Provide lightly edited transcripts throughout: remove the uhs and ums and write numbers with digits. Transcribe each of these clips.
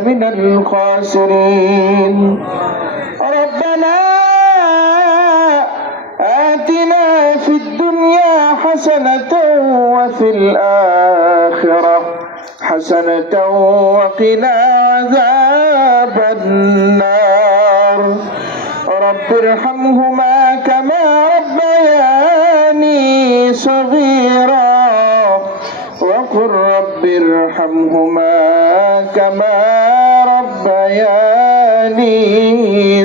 من الخاسرين ربنا آتنا في الدنيا حسنة وفي الآخرة حسنة وقنا عذاب النار رب ارحمهما كما ربياني صغيرا وقل رب ارحمهما كما ربياني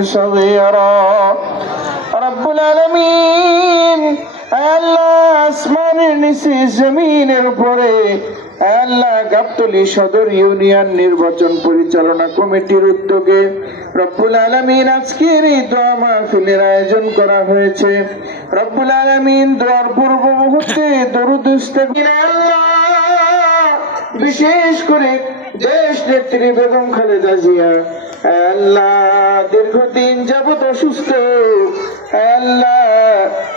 صغيرا رب العالمين আল্লাহ আসমানের নিচে জমিনের উপরে আল্লাহ গাবতলী সদর ইউনিয়ন নির্বাচন পরিচালনা কমিটির উদ্যোগে রব্বুল আলামিন আজকের এই দোয়া মাহফিলের আয়োজন করা হয়েছে। রব্বুল আলামিন দোয়ার পূর্ব মুহূর্তে দরুদ ইস্তেগফার আল্লাহ বিশেষ করে দেশ নেত্রী বেগম খালেদা জিয়া আল্লাহ দীর্ঘদিন যাবত অসুস্থ, আল্লাহ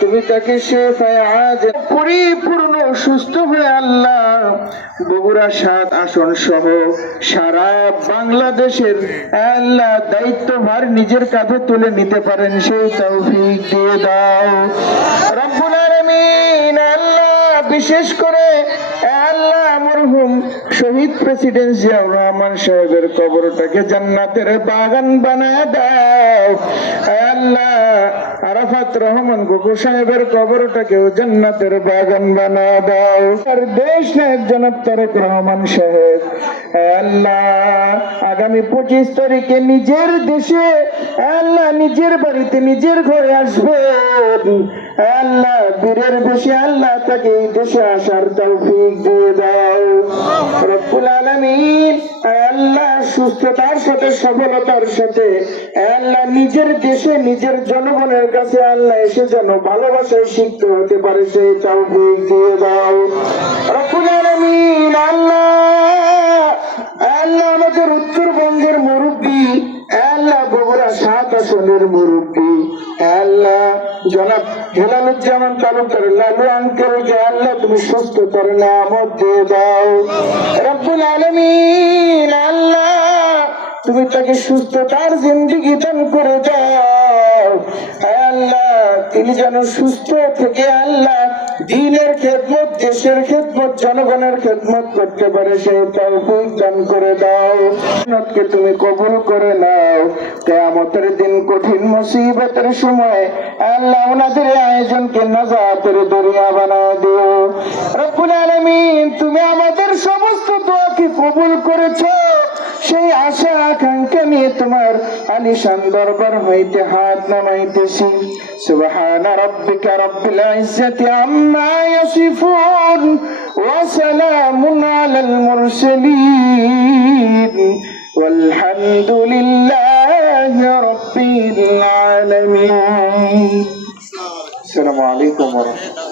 তুমি তাকে শিফায়ে আজেল পরিপূর্ণ সুস্থ হয়ে আল্লাহ বগুড়া ৭ আসন সহ সারা বাংলাদেশের আল্লাহ দায়িত্বভার নিজের কাঁধে তুলে নিতে পারেন সেই তৌফিক দিয়ে দাও রব্বুল আলামিন। আল্লাহ বিশেষ করে আল্লাহ মরহুম শহীদ প্রেসিডেন্ট জিয়াউর রহমান সাহেবের কবরটাকে জান্নাতের বাগান বানায় দাও আল্লাহ। আরাফাত রহমান গোগো সাহেবের কবরটাকেও জান্নাতের বাগান বানায় দাও। আর দেশ নায়ক জনাব তারেক রহমান সাহেব আল্লাহ আগামী 25 তারিখে নিজের দেশে আল্লাহ নিজের বাড়িতে নিজের ঘরে আসবেন আল্লাহ বীরের বেশে আল্লাহ তাকে এই দেশে আসার তৌফিক দিয়ে দাও রব্বুল আলামিন। আল্লাহ সুস্থতার সাথে সফলতার সাথে আল্লাহ নিজের দেশে নিজের জনগণের কাছে আল্লাহ এসে যেন ভালোবাসায় শিখতে হতে পারে সেই তৌফিক দিয়ে দাও রব্বুল আলামিন। আল্লাহ আল্লাহ আমাদের উত্তরবঙ্গের মুরব্বী আল্লাহ বগুড়া ৭ আসনের মুরব্বী আল্লাহ জনাব হেলালুজ্জামান তালুকদার লালু আঙ্কেলকে আল্লাহ তুমি সুস্থতার নিয়ামত দিয়ে দাও রব্বুল আলামিন। আল্লাহ তুমি তাকে সুস্থতার জিন্দেগি দান করে দাও আল্লাহ, তিনি যেন সুস্থ থেকে আল্লাহ দ্বীনের খেদমত দেশের খেদমত জনগণের খেদমত করতে পারে সেই তৌফিক দান করে দাও। কে তুমি কবুল করে নাও কিয়ামতের দিন কঠিন মুসিবতের সময় আল্লাহ ওনাদের আয়োজনকে নাজাতের দরিয়া বানায় দিও রব্বুল আলামিন। তুমি আমাদের সমস্ত দোয়াকে কবুল করেছো, সেই আশা আকাঙ্ক্ষা নিয়ে তোমার আলিশান দরবার হইতে হাত নামাইতেছি। সুবহান রাব্বিকা রাব্বিল ইজ্জাতি আম্মা ইয়াসিফুন ওয়া সালামুন আলাল মুরসালিন ওয়ালহামদুলিল্লাহি রাব্বিল আলামিন। আসসালামু আলাইকুম ওয়া রাহমাতুল্লাহ।